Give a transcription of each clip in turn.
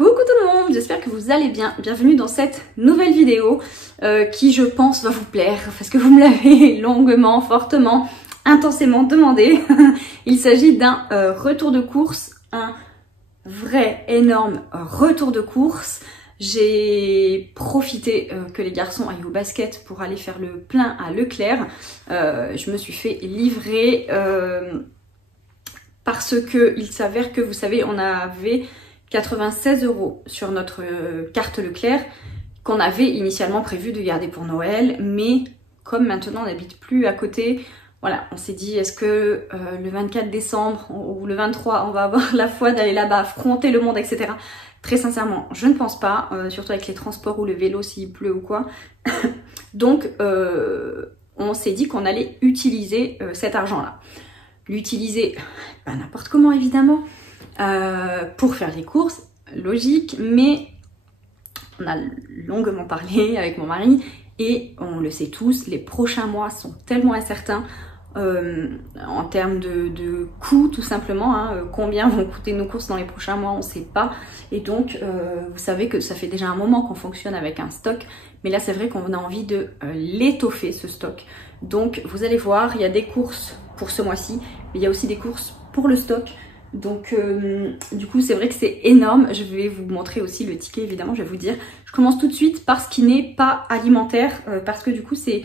Coucou tout le monde, j'espère que vous allez bien. Bienvenue dans cette nouvelle vidéo qui je pense va vous plaire parce que vous me l'avez longuement, fortement, intensément demandé. Il s'agit d'un retour de course, un vrai énorme retour de course. J'ai profité que les garçons aillent au basket pour aller faire le plein à Leclerc. Je me suis fait livrer parce que il s'avère que vous savez on avait 96 € sur notre carte Leclerc qu'on avait initialement prévu de garder pour Noël, mais comme maintenant on n'habite plus à côté, voilà, on s'est dit est-ce que le 24 décembre ou le 23 on va avoir la foi d'aller là-bas, affronter le monde, etc. Très sincèrement, je ne pense pas, surtout avec les transports ou le vélo s'il pleut ou quoi. Donc on s'est dit qu'on allait utiliser cet argent-là. L'utiliser, pas n'importe comment évidemment, pour faire les courses, logique, mais on a longuement parlé avec mon mari et on le sait tous, les prochains mois sont tellement incertains en termes de coûts tout simplement, hein, combien vont coûter nos courses dans les prochains mois, on ne sait pas. Et donc vous savez que ça fait déjà un moment qu'on fonctionne avec un stock, mais là c'est vrai qu'on a envie de l'étoffer ce stock. Donc vous allez voir, il y a des courses pour ce mois-ci, mais il y a aussi des courses pour le stock. Donc du coup c'est vrai que c'est énorme. Je vais vous montrer aussi le ticket évidemment, je vais vous dire. Je commence tout de suite par ce qui n'est pas alimentaire parce que du coup c'est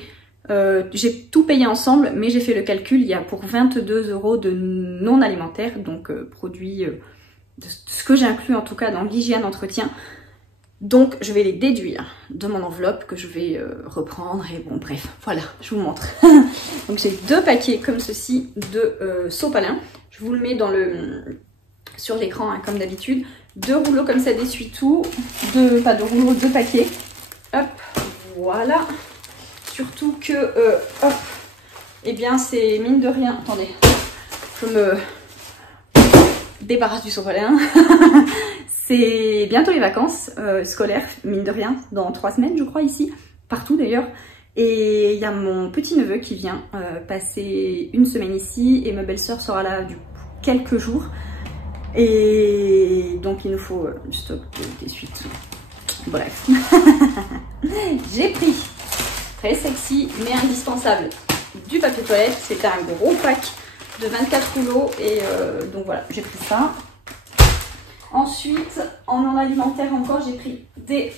j'ai tout payé ensemble, mais j'ai fait le calcul, il y a pour 22 € de non alimentaire, donc produits de ce que j'ai inclus en tout cas dans l'hygiène entretien. Donc je vais les déduire de mon enveloppe que je vais reprendre et bon bref, voilà, je vous montre. Donc j'ai deux paquets comme ceci de sopalin. Je vous le mets dans sur l'écran hein, comme d'habitude. Deux rouleaux comme ça d'essuie-tout, deux paquets. Hop, voilà. Surtout que, hop, eh bien c'est mine de rien. Attendez, je me débarrasse du sopalin. C'est bientôt les vacances scolaires, mine de rien, dans 3 semaines je crois ici, partout d'ailleurs. Et il y a mon petit neveu qui vient passer une semaine ici et ma belle-sœur sera là du coup quelques jours. Et donc il nous faut du stock d'essuie-tout. Bref. J'ai pris, très sexy mais indispensable, du papier toilette. C'était un gros pack de 24 rouleaux et donc voilà, j'ai pris ça. Ensuite, en non alimentaire encore, j'ai pris des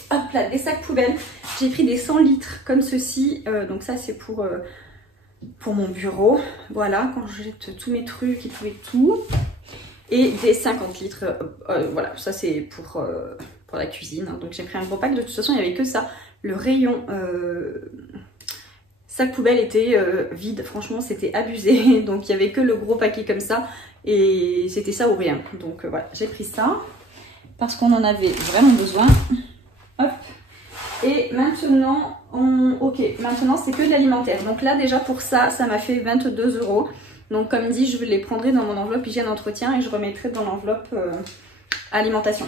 sacs poubelles. J'ai pris des 100 litres comme ceci. Donc ça, c'est pour mon bureau. Voilà, quand je jette tous mes trucs et tout. Et des 50 litres. Voilà, ça c'est pour la cuisine. Donc j'ai pris un gros pack. De toute façon, il n'y avait que ça. Le rayon sac poubelle était vide. Franchement, c'était abusé. Donc il n'y avait que le gros paquet comme ça. Et c'était ça ou rien. Donc voilà, j'ai pris ça parce qu'on en avait vraiment besoin. Hop. Et maintenant, maintenant c'est que de l'alimentaire. Donc là déjà pour ça, ça m'a fait 22 €. Donc comme dit, je les prendrai dans mon enveloppe hygiène entretien et je remettrai dans l'enveloppe alimentation.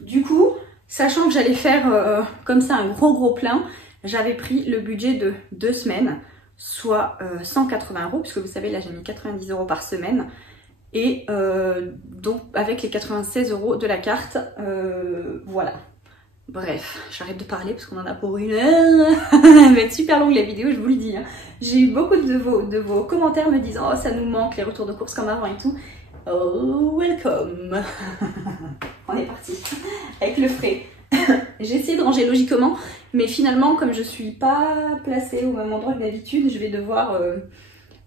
Du coup, sachant que j'allais faire comme ça un gros plein, j'avais pris le budget de 2 semaines. Soit 180 €, puisque vous savez là j'ai mis 90 € par semaine et donc avec les 96 € de la carte, voilà. Bref, j'arrête de parler parce qu'on en a pour une heure. Elle va être super longue la vidéo, je vous le dis hein. J'ai eu beaucoup de vos commentaires me disant oh ça nous manque les retours de course comme avant et tout. Oh welcome. On est parti avec le frais. J'ai essayé de ranger logiquement, mais finalement, comme je suis pas placée au même endroit que d'habitude, je vais devoir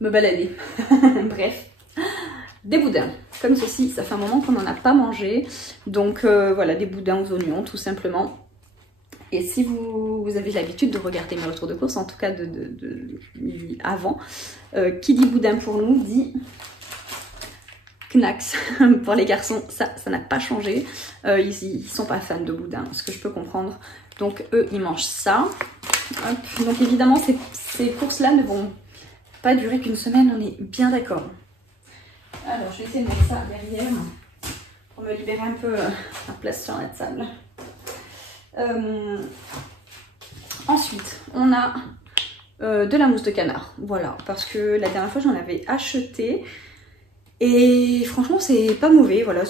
me balader. Bref, des boudins, comme ceci, ça fait un moment qu'on n'en a pas mangé. Donc voilà, des boudins aux oignons, tout simplement. Et si vous avez l'habitude de regarder mes retours de course, en tout cas avant, qui dit boudin pour nous, dit Knacks pour les garçons, ça n'a pas changé. Ils sont pas fans de boudin, ce que je peux comprendre. Donc eux, ils mangent ça. Hop. Donc évidemment, ces courses-là ne vont pas durer qu'une semaine, on est bien d'accord. Alors, je vais essayer de mettre ça derrière pour me libérer un peu la place sur la table. Ensuite, on a de la mousse de canard. Voilà, parce que la dernière fois, j'en avais acheté. Et franchement c'est pas mauvais, voilà,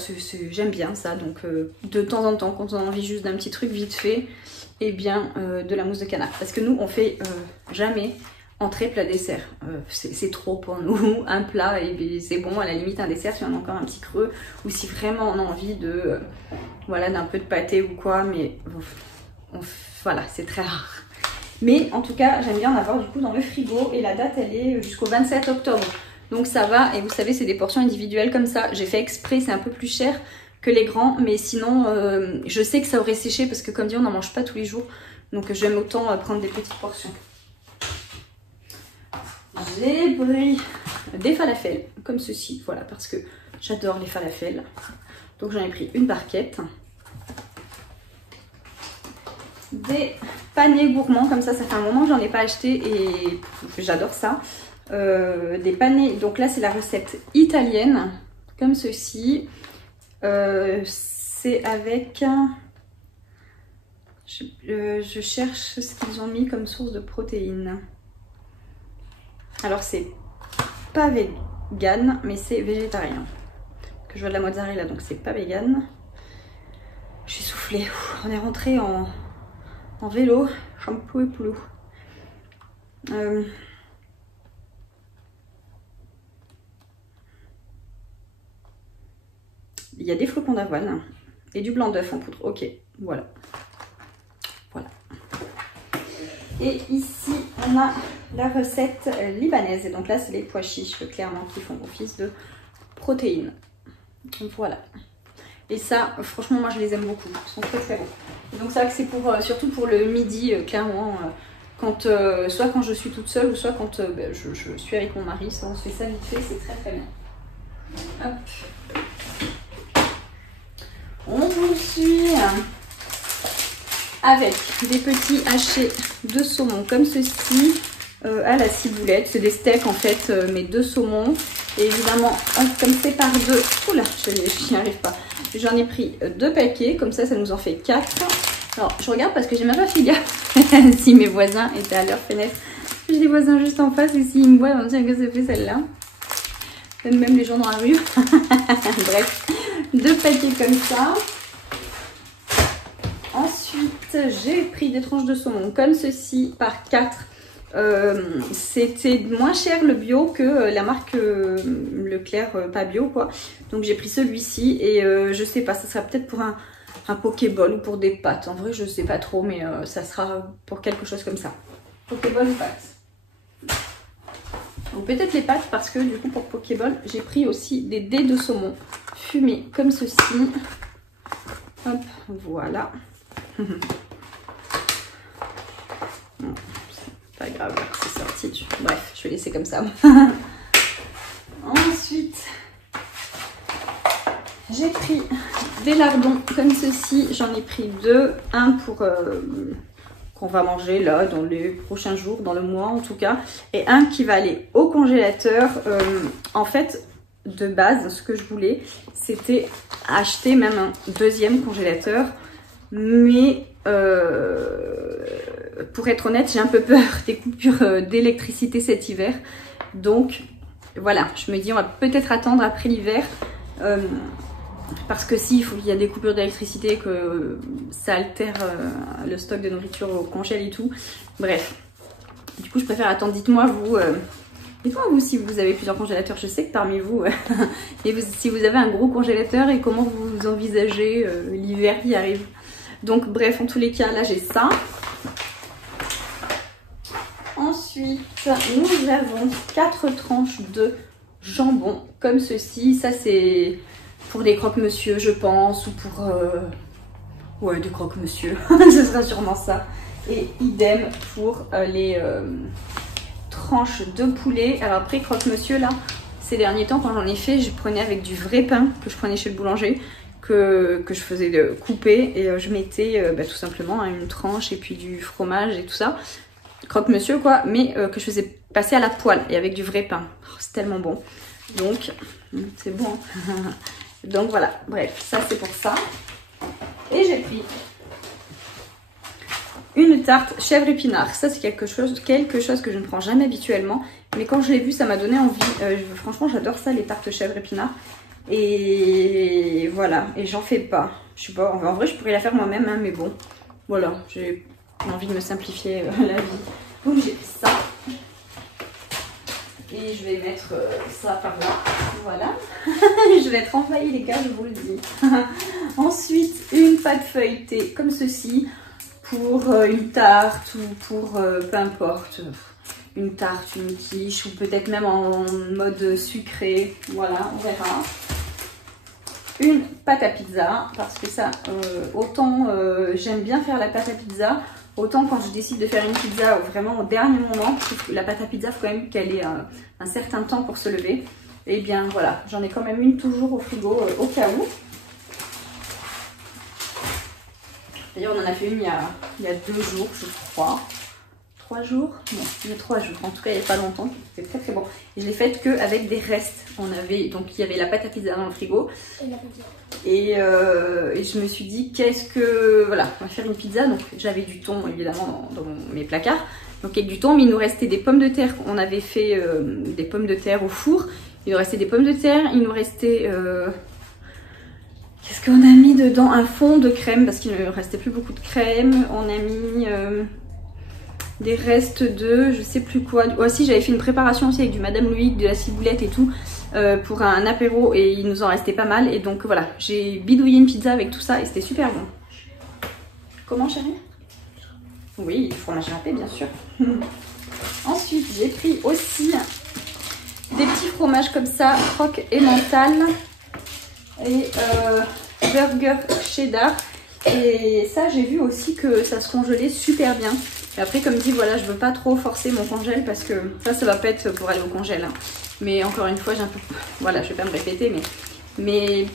j'aime bien ça. Donc de temps en temps quand on a envie juste d'un petit truc vite fait, et bien de la mousse de canard. Parce que nous on fait jamais entrée plat dessert, c'est trop pour nous. Un plat et c'est bon, à la limite un dessert si on a encore un petit creux, ou si vraiment on a envie de voilà, d'un peu de pâté ou quoi, mais voilà, c'est très rare. Mais en tout cas j'aime bien en avoir du coup dans le frigo, et la date elle est jusqu'au 27 octobre. Donc ça va, et vous savez c'est des portions individuelles comme ça, j'ai fait exprès, c'est un peu plus cher que les grands, mais sinon je sais que ça aurait séché parce que comme dit on n'en mange pas tous les jours, donc j'aime autant prendre des petites portions. J'ai pris des falafels comme ceci, voilà, parce que j'adore les falafels, donc j'en ai pris une barquette. Des paniers gourmands comme ça fait un moment que j'en ai pas acheté et j'adore ça. Des paniers, donc là c'est la recette italienne comme ceci, c'est avec je cherche ce qu'ils ont mis comme source de protéines. Alors c'est pas vegan mais c'est végétarien, que je vois de la mozzarella, donc c'est pas vegan. Je suis soufflée, on est rentré en vélo, j'en pouvais plus. Il y a des flocons d'avoine et du blanc d'œuf en poudre. Ok, voilà. Voilà. Et ici, on a la recette libanaise. Et donc là, c'est les pois chiches, clairement, qui font office de protéines. Donc voilà. Et ça, franchement, moi, je les aime beaucoup. Ils sont très très bons. Et donc ça, c'est pour, surtout pour le midi, clairement. Quand, soit quand je suis toute seule, ou soit quand je suis avec mon mari. Ça, on se fait ça vite fait, c'est très très bien. Hop. On poursuit avec des petits hachés de saumon comme ceci à la ciboulette. C'est des steaks en fait, mais de saumon. Et évidemment, comme c'est par deux. Oula, je n'y arrive pas. J'en ai pris 2 paquets, comme ça nous en fait 4. Alors, je regarde parce que j'ai même pas fait gaffe si mes voisins étaient à leur fenêtre. J'ai des voisins juste en face et s'ils me voient, ils vont dire que c'est fait celle-là. Même les gens dans la rue. Bref, 2 paquets comme ça. Ensuite, j'ai pris des tranches de saumon comme ceci par 4. C'était moins cher le bio que la marque Leclerc, pas bio quoi. Donc j'ai pris celui-ci et je sais pas, ça sera peut-être pour un Pokéball ou pour des pâtes. En vrai, je sais pas trop, mais ça sera pour quelque chose comme ça. Pokéball ou pâtes. Ou peut-être les pâtes parce que du coup pour Pokéball j'ai pris aussi des dés de saumon fumés comme ceci. Hop, voilà. Bon, c'est pas grave, c'est sorti. Bref, je vais laisser comme ça. Ensuite, j'ai pris des lardons comme ceci. J'en ai pris 2. Un pour qu'on va manger là dans les prochains jours, dans le mois en tout cas, et un qui va aller au congélateur. En fait, de base, ce que je voulais, c'était acheter même un 2e congélateur, mais pour être honnête, j'ai un peu peur des coupures d'électricité cet hiver. Donc voilà, je me dis on va peut-être attendre après l'hiver. Parce que s'il y a des coupures d'électricité, que ça altère le stock de nourriture au congèle et tout. Bref, du coup je préfère attendre. Dites-moi vous, si vous avez plusieurs congélateurs. Je sais que parmi vous, si vous avez un gros congélateur et comment vous envisagez l'hiver qui arrive. Donc bref, en tous les cas, là j'ai ça. Ensuite, nous avons 4 tranches de jambon comme ceci. Ça c'est pour des croque-monsieur je pense, ou pour ouais, des croque-monsieur. Ce sera sûrement ça. Et idem pour les tranches de poulet. Alors après croque-monsieur là, ces derniers temps quand j'en ai fait, je prenais avec du vrai pain que je prenais chez le boulanger, que je faisais couper, et je mettais tout simplement une tranche et puis du fromage et tout ça. Croque-monsieur quoi, mais que je faisais passer à la poêle et avec du vrai pain. Oh, c'est tellement bon. Donc c'est bon. Donc voilà, bref, ça c'est pour ça. Et j'ai pris une tarte chèvre épinard. Ça c'est quelque chose que je ne prends jamais habituellement. Mais quand je l'ai vu, ça m'a donné envie. Franchement, j'adore ça, les tartes chèvre épinard. Et voilà, et j'en fais pas. Je sais pas, en vrai, je pourrais la faire moi-même, hein, mais bon, voilà, j'ai envie de me simplifier la vie. Donc j'ai ça. Et je vais mettre ça par là. Voilà. Je vais être envahie, les gars, je vous le dis. Ensuite, une pâte feuilletée comme ceci pour une tarte ou pour peu importe. Une tarte, une quiche ou peut-être même en mode sucré. Voilà, on verra. Une pâte à pizza parce que ça, autant j'aime bien faire la pâte à pizza, autant quand je décide de faire une pizza vraiment au dernier moment, parce que la pâte à pizza, il faut quand même qu'elle ait un certain temps pour se lever. Et bien voilà, j'en ai quand même une toujours au frigo au cas où. D'ailleurs, on en a fait une il y a 2 jours, je crois. 3 jours? Non, il y a 3 jours. En tout cas, il n'y a pas longtemps. C'était très très bon. Et je l'ai faite qu'avec des restes. Donc il y avait la pâte à pizza dans le frigo. Et je me suis dit, voilà, on va faire une pizza. Donc j'avais du thon évidemment dans mes placards. Donc avec du thon, mais il nous restait des pommes de terre. On avait fait des pommes de terre au four. Il nous restait des pommes de terre. Il nous restait... qu'est-ce qu'on a mis dedans? Un fond de crème parce qu'il ne restait plus beaucoup de crème. On a mis... des restes de je sais plus quoi. Aussi j'avais fait une préparation aussi avec du Madame Louis, de la ciboulette et tout pour un apéro et il nous en restait pas mal. Et donc voilà, j'ai bidouillé une pizza avec tout ça et c'était super bon. Comment chérie? Oui, du fromage râpé bien sûr. Ensuite j'ai pris aussi des petits fromages comme ça, croque et mental et burger cheddar. Et ça j'ai vu aussi que ça se congelait super bien. Et après, comme dit, voilà, je veux pas trop forcer mon congèle parce que ça va pas être pour aller au congèle. Hein. Mais encore une fois, j'ai un peu... Voilà, je vais pas me répéter, mais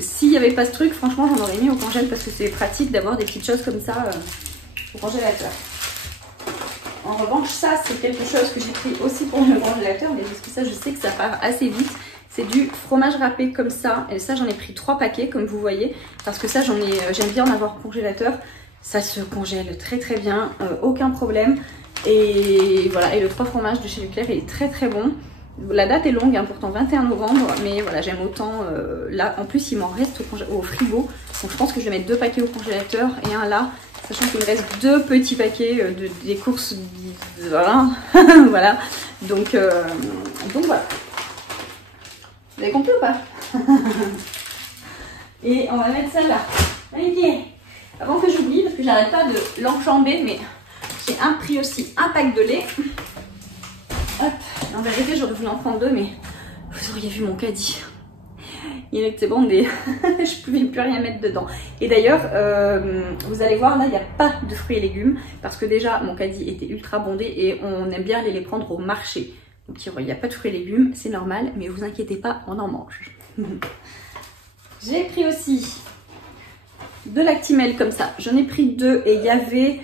s'il n'y avait pas ce truc, franchement, j'en aurais mis au congèle parce que c'est pratique d'avoir des petites choses comme ça au congélateur. En revanche, ça, c'est quelque chose que j'ai pris aussi pour le congélateur, mais parce que ça, je sais que ça part assez vite. C'est du fromage râpé comme ça. Et ça, j'en ai pris 3 paquets, comme vous voyez, parce que ça, j'aime bien en avoir au congélateur. Ça se congèle très très bien, aucun problème. Et voilà, et le 3 fromages de chez Leclerc est très très bon. La date est longue, hein, pourtant 21 novembre, mais voilà, j'aime autant. Là, en plus, il m'en reste au frigo. Donc je pense que je vais mettre 2 paquets au congélateur et un là, sachant qu'il me reste 2 petits paquets des courses. Voilà. Voilà. Donc voilà. Vous avez compris ou pas? Et on va mettre ça là. Ok. Avant que j'oublie, parce que j'arrête pas de l'enjamber, mais j'ai pris aussi un pack de lait. Hop, en vérité j'aurais voulu en prendre 2, mais vous auriez vu mon caddie. Il était bandé, je pouvais plus rien mettre dedans. Et d'ailleurs, vous allez voir, là il n'y a pas de fruits et légumes, parce que déjà mon caddie était ultra bondé et on aime bien aller les prendre au marché. Donc il n'y a pas de fruits et légumes, c'est normal, mais vous inquiétez pas, on en mange. J'ai pris aussi de l'Actimel comme ça, j'en ai pris 2 et il y avait,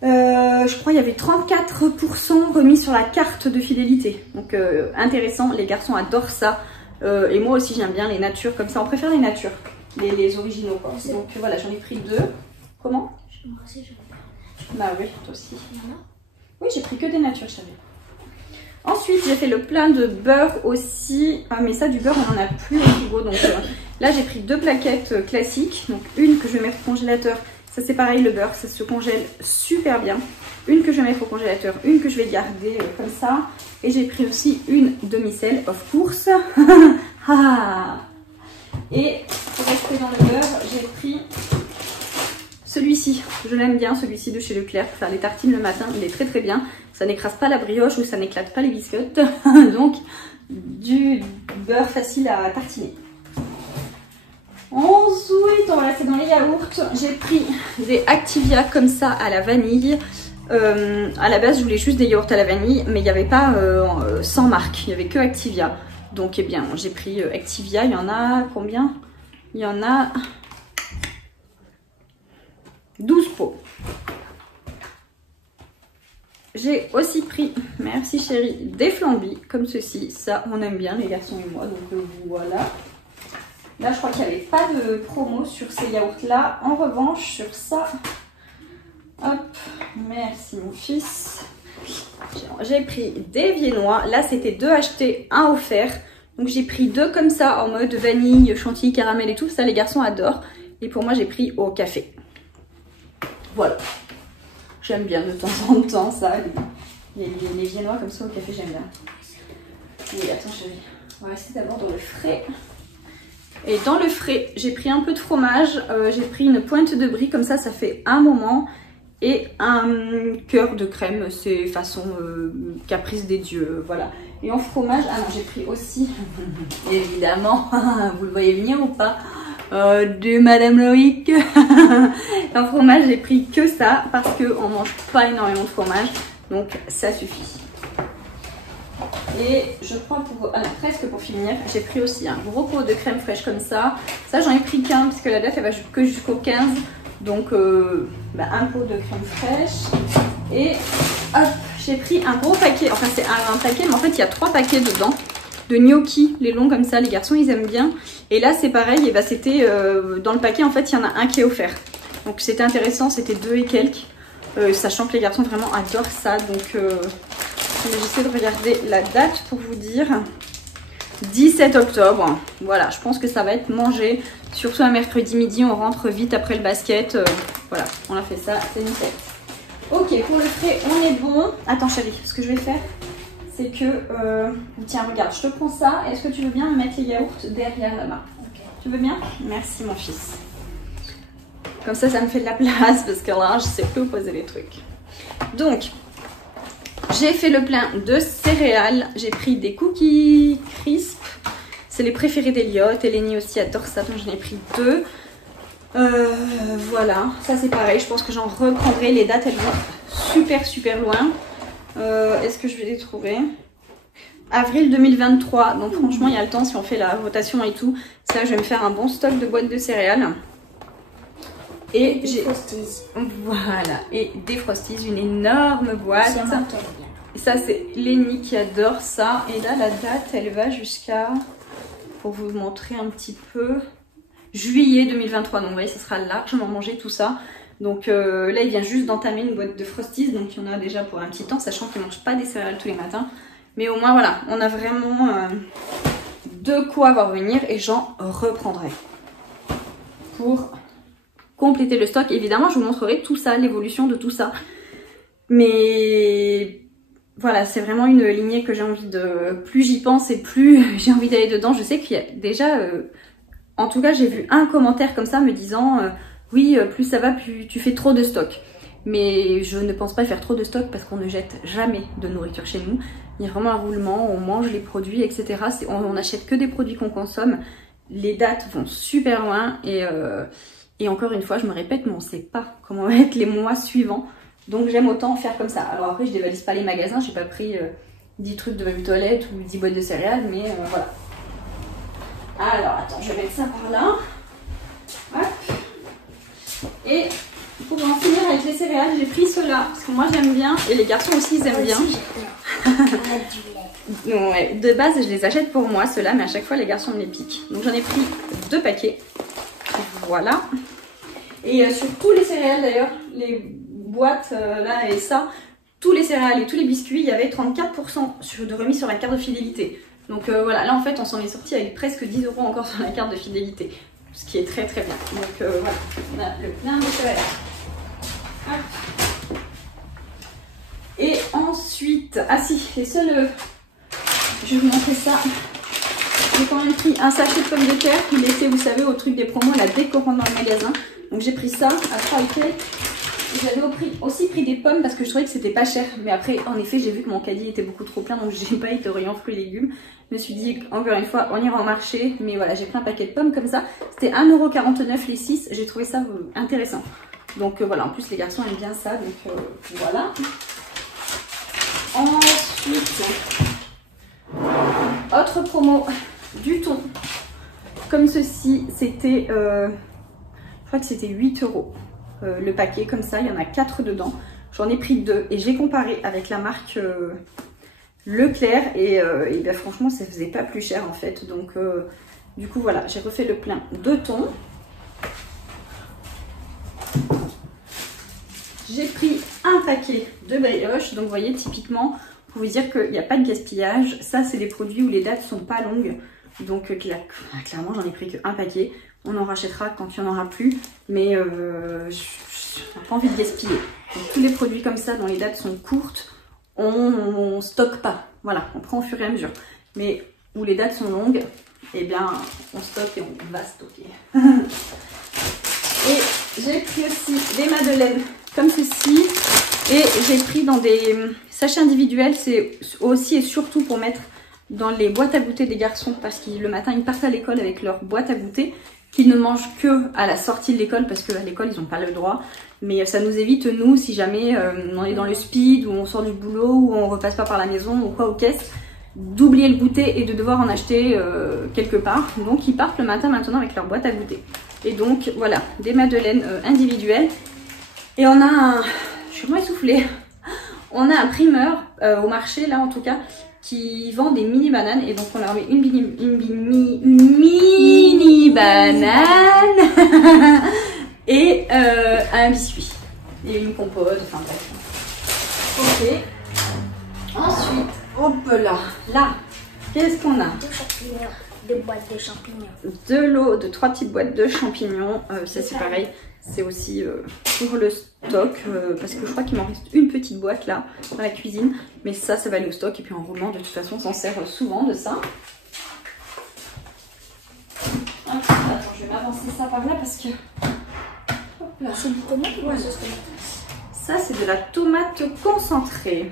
je crois il y avait 34% remis sur la carte de fidélité. Donc intéressant, les garçons adorent ça et moi aussi j'aime bien les natures comme ça, on préfère les natures, les originaux quoi. Donc voilà, j'en ai pris 2. Comment? Bah oui, toi aussi. Oui, j'ai pris que des natures, je savais. Ensuite, j'ai fait le plein de beurre aussi. Ah, mais ça, du beurre, on n'en a plus au frigo. Donc là, j'ai pris 2 plaquettes classiques. Donc une que je vais mettre au congélateur. Ça, c'est pareil, le beurre, ça se congèle super bien. Une que je vais mettre au congélateur. Une que je vais garder comme ça. Et j'ai pris aussi une demi-sel, of course. Et pour rester dans le beurre, j'ai pris celui-ci. Je l'aime bien, celui-ci de chez Leclerc. Pour faire les tartines le matin, il est très très bien. Ça n'écrase pas la brioche ou ça n'éclate pas les biscottes. Donc, du beurre facile à tartiner. Ensuite, on va laisser dans les yaourts. J'ai pris des Activia comme ça à la vanille. À la base, je voulais juste des yaourts à la vanille, mais il n'y avait pas sans marque. Il n'y avait que Activia. Donc, eh bien, j'ai pris Activia. Il y en a combien? Il y en a 12 pots. J'ai aussi pris, merci chérie, des flambis comme ceci. Ça, on aime bien les garçons et moi, donc voilà. Là, je crois qu'il n'y avait pas de promo sur ces yaourts-là. En revanche, sur ça, Hop, merci mon fils. J'ai pris des viennois. Là, c'était 2 achetés, 1 offert. Donc j'ai pris 2 comme ça en mode vanille, chantilly, caramel et tout. Ça, les garçons adorent. Et pour moi, j'ai pris au café. Voilà. J'aime bien de temps en temps ça. Les viennois comme ça au café, j'aime bien. Et attends, chérie. On va rester d'abord dans le frais. Et dans le frais, j'ai pris un peu de fromage. J'ai pris une pointe de brie. Comme ça, ça fait un moment. Et un cœur de crème, c'est façon caprice des dieux, voilà. Et en fromage, ah non, j'ai pris aussi, évidemment, vous le voyez venir ou pas, de Madame Loïc. En fromage, j'ai pris que ça, parce qu'on mange pas énormément de fromage, donc ça suffit. Et je crois pour, presque pour finir, j'ai pris aussi un gros pot de crème fraîche comme ça. Ça, j'en ai pris qu'un, puisque la date, elle va que jusqu'au 15. Donc un pot de crème fraîche. Et hop, j'ai pris un gros paquet. Enfin c'est un paquet, mais en fait il y a 3 paquets dedans. De gnocchis, les longs comme ça, les garçons ils aiment bien. Et là c'est pareil, et c'était dans le paquet en fait il y en a un qui est offert. Donc c'était intéressant, c'était 2 et quelques. Sachant que les garçons vraiment adorent ça. Donc j'essaie de regarder la date pour vous dire. 17 octobre, voilà, je pense que ça va être mangé. Surtout un mercredi midi, on rentre vite après le basket. Voilà, on a fait ça, c'est nickel. Ok, pour le frais, on est bon. Attends chérie, ce que je vais faire, c'est que... tiens, regarde, je te prends ça. Est-ce que tu veux bien me mettre les yaourts derrière là-bas? Okay. Tu veux bien? Merci mon fils. Comme ça, ça me fait de la place parce que là, je sais plus où poser les trucs. Donc... j'ai fait le plein de céréales. J'ai pris des cookies crisp. C'est les préférés d'Eliott. Eleni aussi adore ça, donc j'en ai pris 2. Voilà, ça c'est pareil. Je pense que j'en reprendrai. Les dates, elles vont super loin. Est-ce que je vais les trouver? Avril 2023. Donc franchement, il y a le temps si on fait la rotation et tout. Ça, je vais me faire un bon stock de boîtes de céréales. Et j'ai... voilà, et des Frosties, une énorme boîte. Et ça, c'est Lénie qui adore ça. Et là, la date, elle va jusqu'à, pour vous montrer un petit peu, juillet 2023. Donc, vous voyez, ça sera largement mangé tout ça. Donc là, il vient juste d'entamer une boîte de Frosties. Donc, il y en a déjà pour un petit temps, sachant qu'il ne mange pas des céréales tous les matins. Mais au moins, voilà, on a vraiment de quoi voir venir et j'en reprendrai. Pour... compléter le stock. Évidemment, je vous montrerai tout ça, l'évolution de tout ça. Mais voilà, c'est vraiment une lignée que j'ai envie de... plus j'y pense et plus j'ai envie d'aller dedans. Je sais qu'il y a déjà... en tout cas, j'ai vu un commentaire comme ça me disant oui, plus ça va, plus tu fais trop de stock. Mais je ne pense pas faire trop de stock parce qu'on ne jette jamais de nourriture chez nous. Il y a vraiment un roulement, on mange les produits, etc. On n'achète que des produits qu'on consomme. Les dates vont super loin et encore une fois, je me répète, mais on ne sait pas comment vont être les mois suivants. Donc j'aime autant faire comme ça. Alors après, je dévalise pas les magasins. J'ai pas pris 10 trucs de baby toilette ou 10 boîtes de céréales, mais voilà. Alors attends, je vais mettre ça par là. Hop. Et pour en finir avec les céréales, j'ai pris ceux-là. Parce que moi j'aime bien. Et les garçons aussi, ils aiment bien. Ouais, de base, je les achète pour moi, ceux-là. Mais à chaque fois, les garçons me les piquent. Donc j'en ai pris 2 paquets. Voilà. Et sur tous les céréales d'ailleurs, les boîtes là et ça, tous les céréales et tous les biscuits, il y avait 34% de remise sur la carte de fidélité. Donc voilà, là en fait on s'en est sorti avec presque 10 € encore sur la carte de fidélité. Ce qui est très bien. Donc voilà, on a le plein de céréales. Hop. Et ensuite, ah si, les seuls, je vais vous montrer ça. J'ai quand même pris un sachet de pommes de terre qui laissait, vous savez, au truc des promos, la décorant dans le magasin. Donc j'ai pris ça à 3 et quelques. J'avais aussi pris des pommes parce que je trouvais que c'était pas cher. Mais après, en effet, j'ai vu que mon caddie était beaucoup trop plein, donc j'ai pas été orienté fruits et légumes. Je me suis dit, encore une fois, on ira en marché. Mais voilà, j'ai pris un paquet de pommes comme ça. C'était 1,49 € les 6. J'ai trouvé ça intéressant. Donc voilà, en plus les garçons aiment bien ça. Donc voilà. Ensuite, autre promo, du thon. Comme ceci, c'était, je crois que c'était 8 € le paquet, comme ça, il y en a 4 dedans. J'en ai pris 2 et j'ai comparé avec la marque Leclerc et ben, franchement, ça faisait pas plus cher en fait. Donc, du coup, voilà, j'ai refait le plein de thon. j'ai pris un paquet de brioches. Donc vous voyez, typiquement, pour vous dire qu'il n'y a pas de gaspillage. Ça, c'est des produits où les dates sont pas longues. Donc clairement, j'en ai pris qu'un paquet. On en rachètera quand il n'y en aura plus. Mais je n'ai pas envie de gaspiller. Donc, tous les produits comme ça, dont les dates sont courtes, on stocke pas. Voilà, on prend au fur et à mesure. Mais où les dates sont longues, eh bien, on stocke et on va stocker. Et j'ai pris aussi des madeleines comme ceci. Et j'ai pris dans des sachets individuels. C'est aussi et surtout pour mettre dans les boîtes à goûter des garçons. Parce que le matin, ils partent à l'école avec leur boîte à goûter. Qu'ils ne mangent que à la sortie de l'école. Parce qu'à l'école, ils n'ont pas le droit. Mais ça nous évite, nous, si jamais on est dans le speed, ou on sort du boulot, ou on repasse pas par la maison, ou quoi aux caisses, d'oublier le goûter et de devoir en acheter quelque part. Donc ils partent le matin maintenant avec leur boîte à goûter. Et donc voilà, des madeleines individuelles. Et on a un... Je suis vraiment essoufflée. On a un primeur au marché, là en tout cas, qui vend des mini bananes. Et donc on leur met une mini banane et un biscuit. Et une compote, enfin bref. Ok. Ensuite, hop là, qu'est-ce qu'on a? Deux boîtes de champignons. De l'eau, de 3 petites boîtes de champignons. Ça c'est pareil, c'est aussi pour le stock. Parce que je crois qu'il m'en reste une petite boîte là, dans la cuisine. Mais ça va aller au stock. Et puis en roulement, de toute façon, on s'en sert souvent de ça. Attends, je vais m'avancer ça par là parce que... C'est du tomate ou sauce tomate? Ça c'est de la tomate concentrée.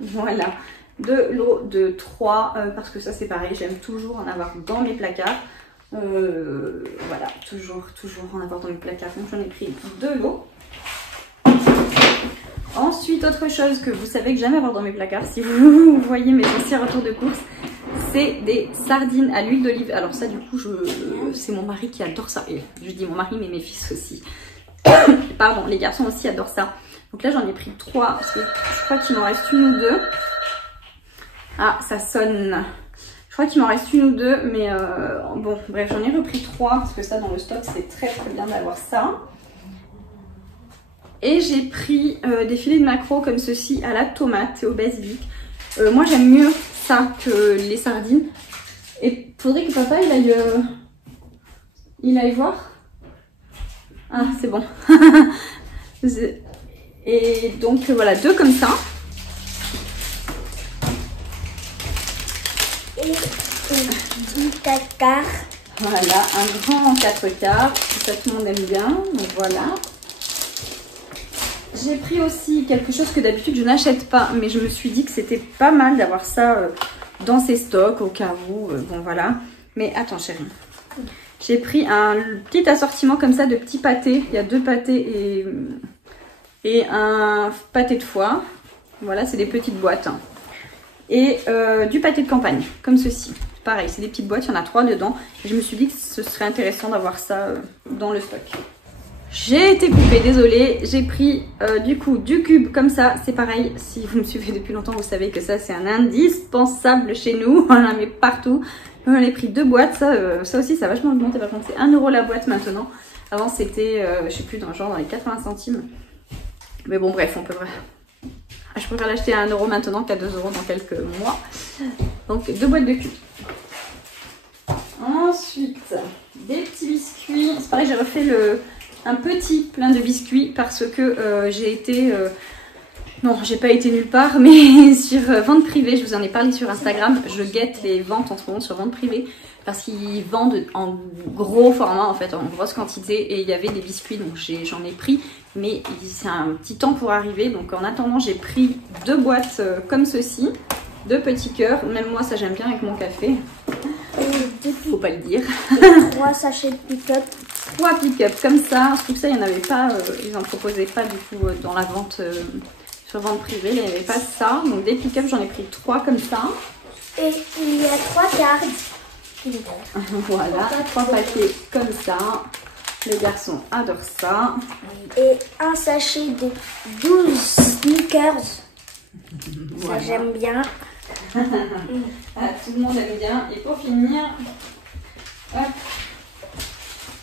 Voilà, de l'eau de 3 parce que ça c'est pareil, j'aime toujours en avoir dans mes placards. Voilà, toujours en avoir dans mes placards. Donc j'en ai pris de l'eau. Ensuite, autre chose que vous savez que j'aime avoir dans mes placards, si vous voyez mes anciens retours de course, c'est des sardines à l'huile d'olive. Alors ça du coup, c'est mon mari qui adore ça. Et je dis mon mari mais mes fils aussi. Pardon, les garçons aussi adorent ça. Donc là j'en ai pris 3 parce que je crois qu'il m'en reste une ou deux. Ah, ça sonne. Je crois qu'il m'en reste une ou deux, mais bon, bref, j'en ai repris 3 parce que ça dans le stock c'est très bien d'avoir ça. Et j'ai pris des filets de maquereau comme ceci à la tomate et au basilic. Moi j'aime mieux ça que les sardines. Et faudrait que papa il aille voir. Ah, c'est bon. Et donc voilà, 2 comme ça. Et du 4 quarts. Voilà, un grand 4 quarts. Ça tout le monde aime bien. Donc voilà. J'ai pris aussi quelque chose que d'habitude je n'achète pas. Mais je me suis dit que c'était pas mal d'avoir ça dans ses stocks au cas où. Bon voilà. Mais attends chérie. J'ai pris un petit assortiment comme ça de petits pâtés. Il y a 2 pâtés et un pâté de foie. Voilà, c'est des petites boîtes. Et du pâté de campagne, comme ceci. Pareil, c'est des petites boîtes, il y en a 3 dedans. Et je me suis dit que ce serait intéressant d'avoir ça dans le stock. J'ai été coupée, désolée. J'ai pris du coup du cube comme ça. C'est pareil, si vous me suivez depuis longtemps, vous savez que ça c'est un indispensable chez nous. On en met partout. J'en ai pris 2 boîtes. Ça aussi, ça a vachement augmenté. Par contre, c'est 1 € la boîte maintenant. Avant, c'était, je sais plus, dans les 80 centimes. Mais bon, bref, je préfère l'acheter à 1 € maintenant qu'à 2 € dans quelques mois. Donc 2 boîtes de cubes. Ensuite, des petits biscuits. C'est pareil, j'ai refait un petit plein de biscuits parce que j'ai été... non, j'ai pas été nulle part, mais sur vente privée, je vous en ai parlé sur Instagram. Je guette les ventes en ce moment sur vente privée parce qu'ils vendent en gros format, en fait, en grosse quantité. Et il y avait des biscuits, donc j'en ai pris. Mais c'est un petit temps pour arriver. Donc en attendant, j'ai pris 2 boîtes comme ceci. 2 petits cœurs. Même moi, ça j'aime bien avec mon café. Faut pas le dire. 3 sachets de pick-up. 3 pick-up comme ça. Je trouve que ça, il n'y en avait pas. Ils en proposaient pas du coup dans la vente sur vente privée. Il n'y avait pas ça. Donc des pick-up, j'en ai pris 3 comme ça. Et il y a 3 cartes. Voilà, 3 paquets comme ça. Les garçons adorent ça. Et un sachet de 12 sneakers. Voilà. Ça j'aime bien. Ah, tout le monde aime bien. Et pour finir, hop,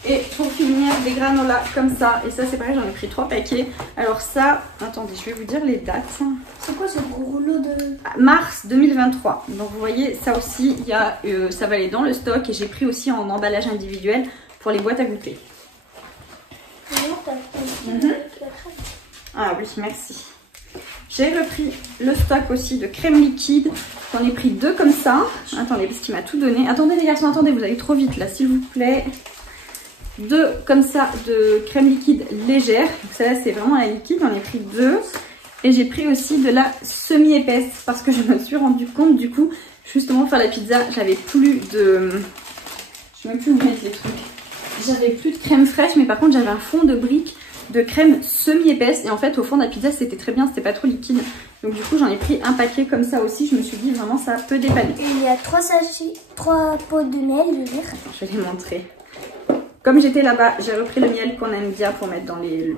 Et pour finir, des granolas comme ça. Et ça, c'est pareil, j'en ai pris 3 paquets. Alors ça, attendez, je vais vous dire les dates. C'est quoi ce gros rouleau de... Mars 2023. Donc vous voyez, ça aussi, il y a, ça va aller dans le stock. Et j'ai pris aussi en emballage individuel pour les boîtes à goûter. Ah oui, merci. J'ai repris le stock aussi de crème liquide. J'en ai pris 2 comme ça. Attendez, parce qu'il m'a tout donné. Attendez les garçons, attendez, vous allez trop vite là, s'il vous plaît. 2 comme ça de crème liquide légère. Donc celle-là, c'est vraiment la liquide. J'en ai pris 2. Et j'ai pris aussi de la semi-épaisse parce que je me suis rendu compte du coup, justement pour faire la pizza, j'avais plus de... Je sais même plus où mettre les trucs. J'avais plus de crème fraîche, mais par contre j'avais un fond de brique de crème semi-épaisse. Et en fait au fond de la pizza c'était très bien, c'était pas trop liquide. Donc du coup j'en ai pris un paquet comme ça aussi. Je me suis dit vraiment ça peut dépanner. Il y a 3 sachets, 3 pots de miel, je veux dire. Attends, je vais les montrer. Comme j'étais là-bas, j'ai repris le miel qu'on aime bien pour mettre dans les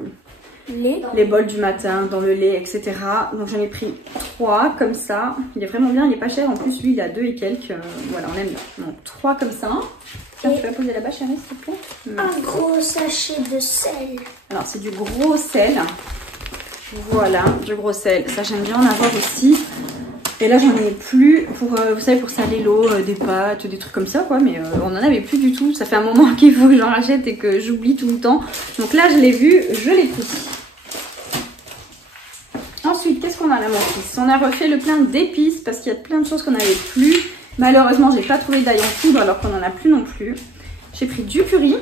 bols du matin, dans le lait, etc. Donc j'en ai pris 3 comme ça. Il est vraiment bien, il est pas cher. En plus, lui, il a 2 et quelques. Voilà, on aime bien. Donc 3 comme ça. Tiens, tu peux la poser là-bas, chérie, s'il te plaît. Un gros sachet de sel. Alors, c'est du gros sel. Voilà, du gros sel. Ça, j'aime bien en avoir aussi. Et là, j'en ai plus pour, vous savez, pour saler l'eau, des pâtes, des trucs comme ça, quoi. Mais on en avait plus du tout. Ça fait un moment qu'il faut que j'en rachète et que j'oublie tout le temps. Donc là, je l'ai vu, je l'ai pris. Ensuite, qu'est-ce qu'on a là, mon fils? On a refait le plein d'épices parce qu'il y a plein de choses qu'on n'avait plus. Malheureusement, j'ai pas trouvé d'ail en poudre alors qu'on n'en a plus non plus. J'ai pris du curry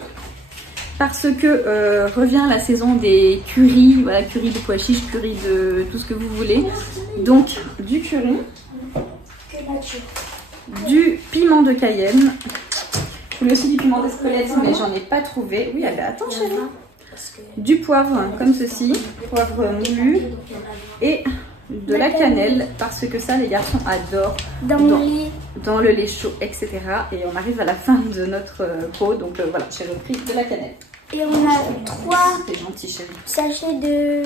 parce que revient la saison des currys. Voilà, curry de pois chiches, curry de tout ce que vous voulez. Donc, du curry, du piment de Cayenne. Je voulais aussi du piment d'Espelette, mais j'en ai pas trouvé. Oui, attends, chérie. Du poivre, comme ceci, poivre moulu, et de la cannelle, parce que ça, les garçons adorent dans le lait chaud, etc. Et on arrive à la fin de notre pot, donc voilà, j'ai repris de la cannelle. Et on a 3 sachets de...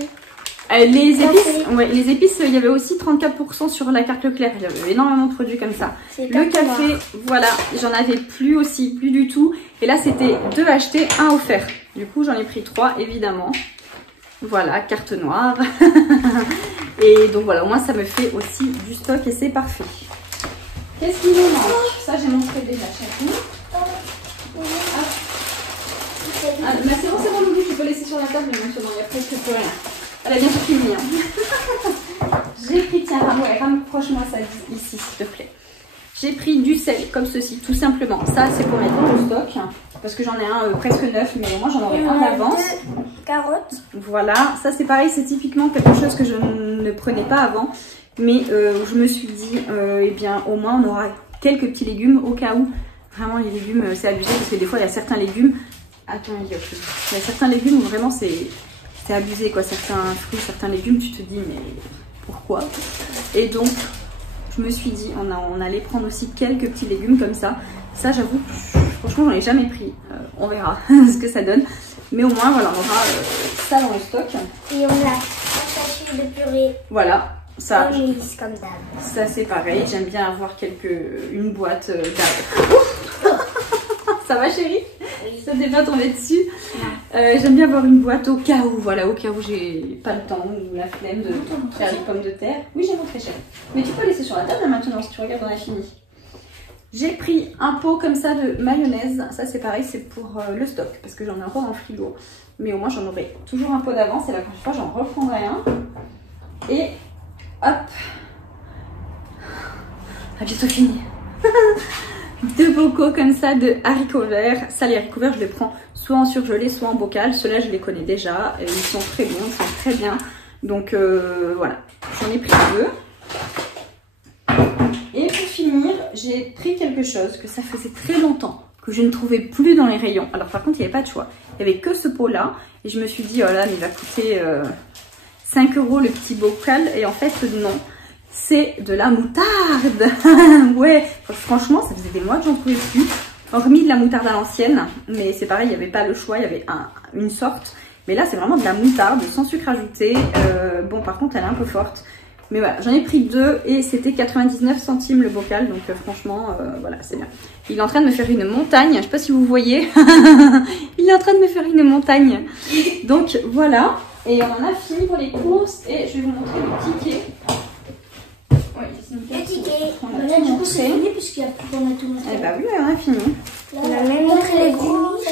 les épices, il y avait aussi 34% sur la carte Leclerc. Il y avait énormément de produits comme ça. Le café, voilà, j'en avais plus aussi, plus du tout. Et là, c'était 2 achetés, 1 offert. Du coup, j'en ai pris 3, évidemment. Voilà, carte noire. Et donc voilà, au moins ça me fait aussi du stock et c'est parfait. Qu'est-ce qu'il nous manque? Ça, j'ai montré déjà, chérie. Ah, mais c'est bon, Loulou, tu peux laisser sur la table maintenant, il n'y a presque plus rien. Elle a bientôt fini. Hein. J'ai pris, tiens, rapproche-moi ça ici, s'il te plaît. J'ai pris du sel, comme ceci, tout simplement. Ça, c'est pour mettre dans le stock, parce que j'en ai un presque neuf, mais moi j'en aurai un d'avance. Carottes. Voilà, ça c'est pareil, c'est typiquement quelque chose que je ne prenais pas avant. Mais je me suis dit, eh bien, au moins on aura quelques petits légumes, au cas où. Vraiment, les légumes, c'est abusé, parce que des fois, il y a certains légumes... Attends, il y a certains légumes où vraiment c'est abusé, quoi. Certains fruits, certains légumes, tu te dis, mais pourquoi? Et donc, je me suis dit, on allait prendre aussi quelques petits légumes comme ça. Ça, j'avoue, franchement, j'en ai jamais pris. On verra ce que ça donne. Mais au moins, voilà, on aura ça dans le stock. Et on a un sachet de purée. Voilà, ça, comme d'hab. Ça c'est pareil. J'aime bien avoir une boîte d'hab. Ça va, chérie? Oui. Ça t'est pas tombé dessus? J'aime bien avoir une boîte au cas où, voilà, au cas où j'ai pas le temps ou la flemme de faire les pommes de terre. Oui, j'ai montré, chérie. Mais tu peux laisser sur la table maintenant si tu regardes, on a fini. J'ai pris un pot comme ça de mayonnaise. Ça c'est pareil, c'est pour le stock parce que j'en ai encore dans le frigo. Mais au moins j'en aurai toujours un pot d'avance et la prochaine fois j'en reprendrai un. Et hop, à bientôt fini. 2 bocaux comme ça de haricots verts. Ça, les haricots verts, je les prends soit en surgelé, soit en bocal. Ceux-là, je les connais déjà. Et ils sont très bons, ils sont très bien. Donc voilà, j'en ai pris 2. Et pour finir, j'ai pris quelque chose que ça faisait très longtemps que je ne trouvais plus dans les rayons. Alors par contre, il n'y avait pas de choix. Il n'y avait que ce pot-là. Et je me suis dit, oh là, mais il va coûter 5 € le petit bocal. Et en fait, non. C'est de la moutarde. Ouais, franchement, ça faisait des mois que j'en trouvais plus. Hormis de la moutarde à l'ancienne. Mais c'est pareil, il n'y avait pas le choix. Il y avait une sorte. Mais là, c'est vraiment de la moutarde sans sucre ajouté. Bon, par contre, elle est un peu forte. Mais voilà, j'en ai pris 2 et c'était 99 centimes le bocal. Donc franchement, voilà, c'est bien. Il est en train de me faire une montagne. Je sais pas si vous voyez. Il est en faire une montagne. Donc voilà, et on en a fini pour les courses et je vais vous montrer le ticket. Oui, Le ticket. On a Là, tout du coup, c'est montré. fini puisqu'on a tout montré. Eh bah oui, on a fini. On a même montré les courses.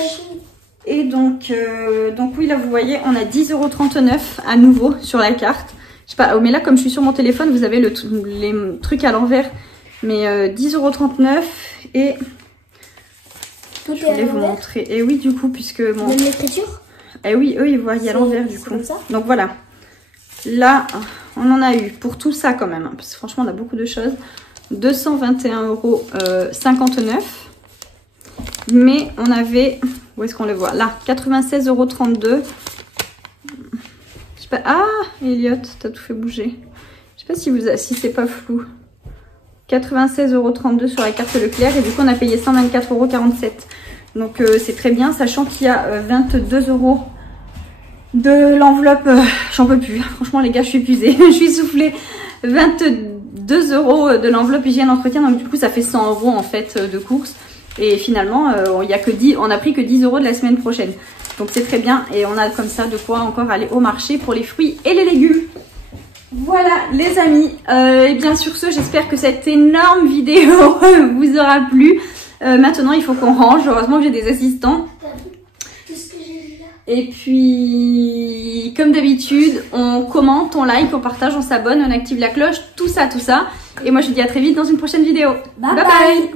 Et donc oui, là vous voyez, on a 10,39 € à nouveau sur la carte. Je sais pas, mais là comme je suis sur mon téléphone, vous avez les trucs à l'envers. Mais 10,39 € et Tout je est à voulais vous l'envers. montrer. Et oui, du coup, puisque bon. Même l'écriture. Eh oui, eux ils voient à l'envers du C'est coup. comme ça. Donc voilà. Là, on en a eu pour tout ça quand même, hein, parce que franchement on a beaucoup de choses. 221,59 €. Mais on avait, où est-ce qu'on le voit? Là, 96,32 €. Je sais pas. Ah, Elliot, t'as tout fait bouger. Je sais pas si c'est pas flou. 96,32 € sur la carte Leclerc et du coup on a payé 124,47 €. Donc c'est très bien, sachant qu'il y a 22 € de l'enveloppe. J'en peux plus. Franchement les gars, je suis épuisée. Je suis soufflée. 22 € de l'enveloppe hygiène entretien. Donc du coup ça fait 100 € en fait de courses. Et finalement il y a que 10, on a pris que 10 € de la semaine prochaine. Donc c'est très bien et on a comme ça de quoi encore aller au marché pour les fruits et les légumes. Voilà les amis, et bien sur ce j'espère que cette énorme vidéo vous aura plu. Maintenant il faut qu'on range, heureusement que j'ai des assistants. Qu'est-ce que j'ai vu là? Et puis comme d'habitude on commente, on like, on partage, on s'abonne, on active la cloche, tout ça. Et moi je vous dis à très vite dans une prochaine vidéo. Bye Bye.